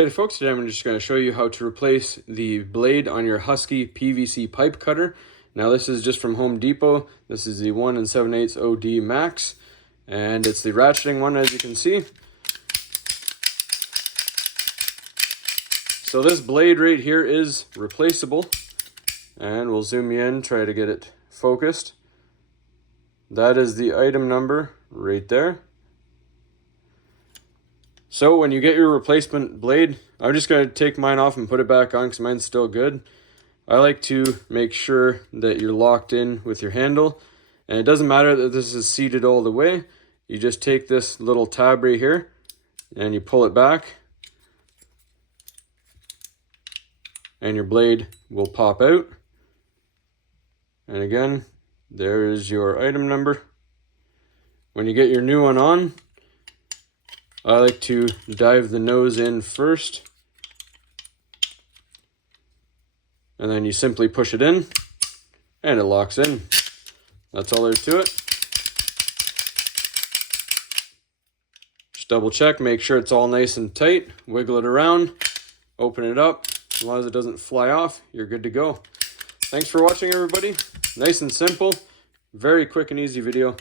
Hey there folks, today I'm just going to show you how to replace the blade on your Husky PVC pipe cutter. Now this is just from Home Depot. This is the 1 7/8 OD Max, and it's the ratcheting one, as you can see. So this blade right here is replaceable, and we'll zoom you in, try to get it focused. That is the item number right there. So when you get your replacement blade, I'm just going to take mine off and put it back on because mine's still good. I like to make sure that you're locked in with your handle. And it doesn't matter that this is seated all the way. You just take this little tab right here and you pull it back. And your blade will pop out. And again, there's your item number. When you get your new one on, I like to dive the nose in first, and then you simply push it in and it locks in. That's all there is to it. Just double check, make sure it's all nice and tight, wiggle it around, open it up. As long as it doesn't fly off, you're good to go. Thanks for watching, everybody. Nice and simple, very quick and easy video.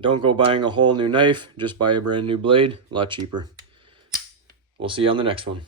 Don't go buying a whole new knife, just buy a brand new blade, a lot cheaper. We'll see you on the next one.